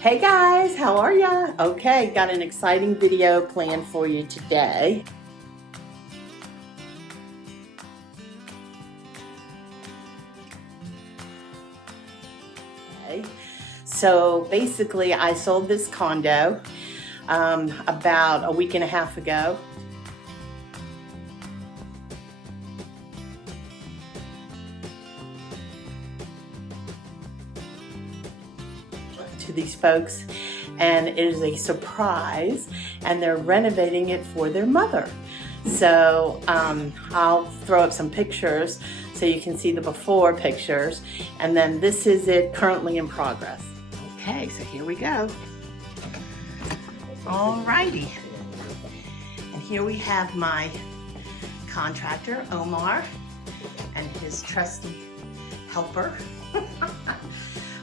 Hey guys, how are ya? Okay, got an exciting video planned for you today. Okay. So basically I sold this condo about a week and a half ago. To these folks, and it is a surprise, and they're renovating it for their mother. So I'll throw up some pictures so you can see the before pictures, and then this is it currently in progress. Okay, so here we go. Alrighty, and here we have my contractor Omar and his trusty helper.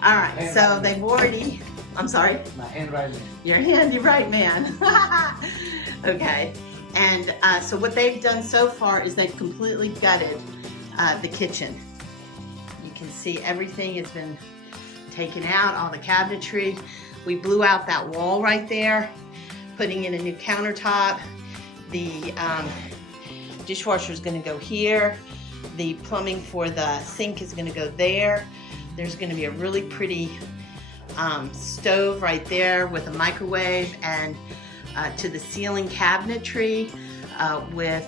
All right, so they've already, I'm sorry? My handwriting. Your handy right man. Okay, and so what they've done so far is they've completely gutted the kitchen. You can see everything has been taken out, all the cabinetry. We blew out that wall right there, putting in a new countertop. The dishwasher is going to go here. The plumbing for the sink is going to go there. There's going to be a really pretty stove right there with a microwave, and to the ceiling cabinetry with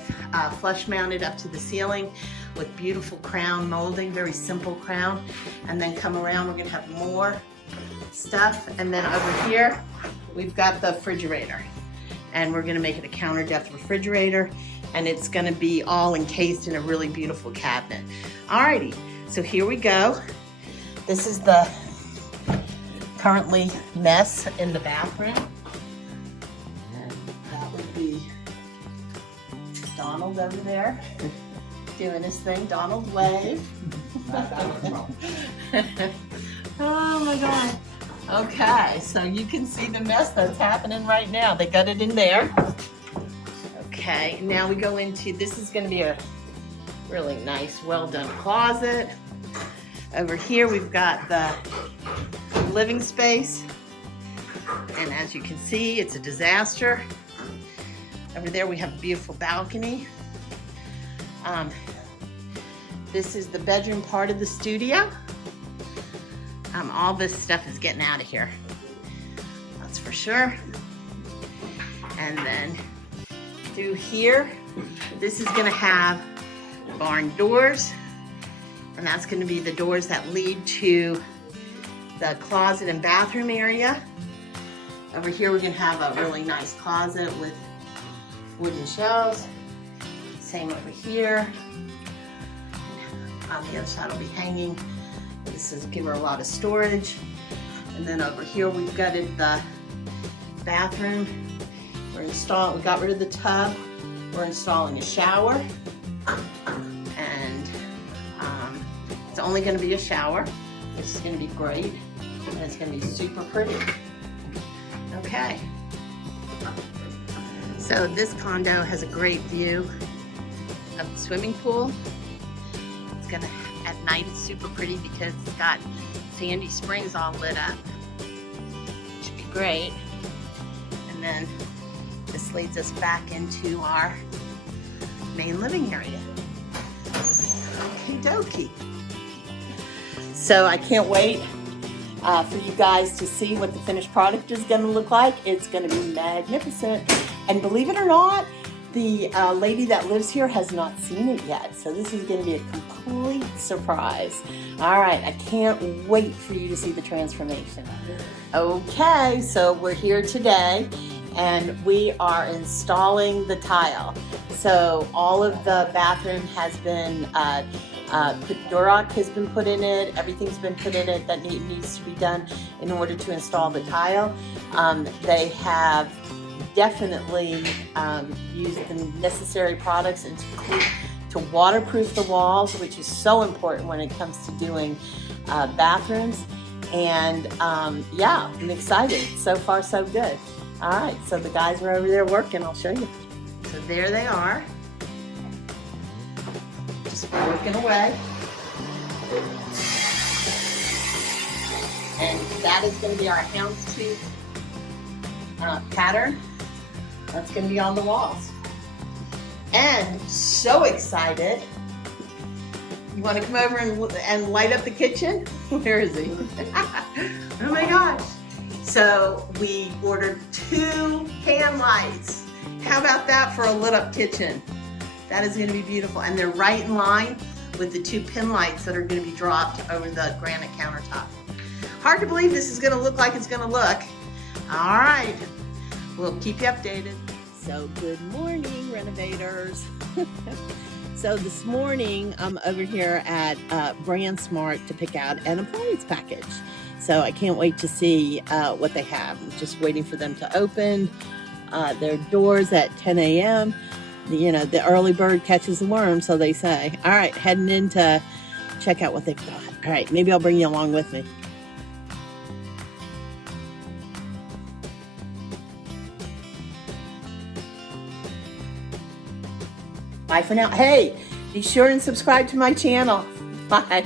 flush mounted up to the ceiling with beautiful crown molding, very simple crown. And then come around, we're going to have more stuff. And then over here, we've got the refrigerator. And we're going to make it a counter depth refrigerator. And it's going to be all encased in a really beautiful cabinet. Alrighty, so here we go. This is the currently mess in the bathroom. And that would be Donald over there doing his thing. Donald, wave. Oh my God. Okay, so you can see the mess that's happening right now. They got it in there. Okay, now we go into, this is going to be a really nice, well done closet. Over here we've got the living space, and as you can see, it's a disaster. Over there we have a beautiful balcony. This is the bedroom part of the studio. All this stuff is getting out of here, that's for sure. And then through here, this is going to have barn doors. And that's going to be the doors that lead to the closet and bathroom area. Over here we're going to have a really nice closet with wooden shelves. Same over here. On the other side will be hanging. This is give her a lot of storage. And then over here we've gutted the bathroom. We got rid of the tub. We're installing a shower. It's only going to be a shower, which is going to be great, and it's going to be super pretty. Okay, so this condo has a great view of the swimming pool. It's going to, at night it's super pretty because it's got Sandy Springs all lit up, which should be great. And then this leads us back into our main living area. Okie dokie. So I can't wait for you guys to see what the finished product is going to look like. It's going to be magnificent. And believe it or not, the lady that lives here has not seen it yet. So this is going to be a complete surprise. All right, I can't wait for you to see the transformation. Okay, so we're here today and we are installing the tile. So all of the bathroom has been Durock has been put in it, everything's been put in it that needs to be done in order to install the tile. They have definitely used the necessary products to waterproof the walls, which is so important when it comes to doing bathrooms. And yeah, I'm excited. So far, so good. All right, so the guys are over there working. I'll show you. So there they are. Just working away. And that is going to be our houndstooth pattern. That's going to be on the walls. And so excited. You want to come over and light up the kitchen? Where is he? Oh my gosh. So we ordered 2 hand lights. How about that for a lit up kitchen? That is going to be beautiful. And they're right in line with the 2 pin lights that are going to be dropped over the granite countertop. Hard to believe this is going to look like it's going to look. All right. We'll keep you updated. So good morning, renovators. So this morning I'm over here at BrandSmart to pick out an appliance package. So I can't wait to see what they have. I'm just waiting for them to open their doors at 10 a.m. You know, the early bird catches the worm, so they say. All right, heading in to check out what they've got. All right, maybe I'll bring you along with me. Bye for now. Hey, be sure and subscribe to my channel. Bye.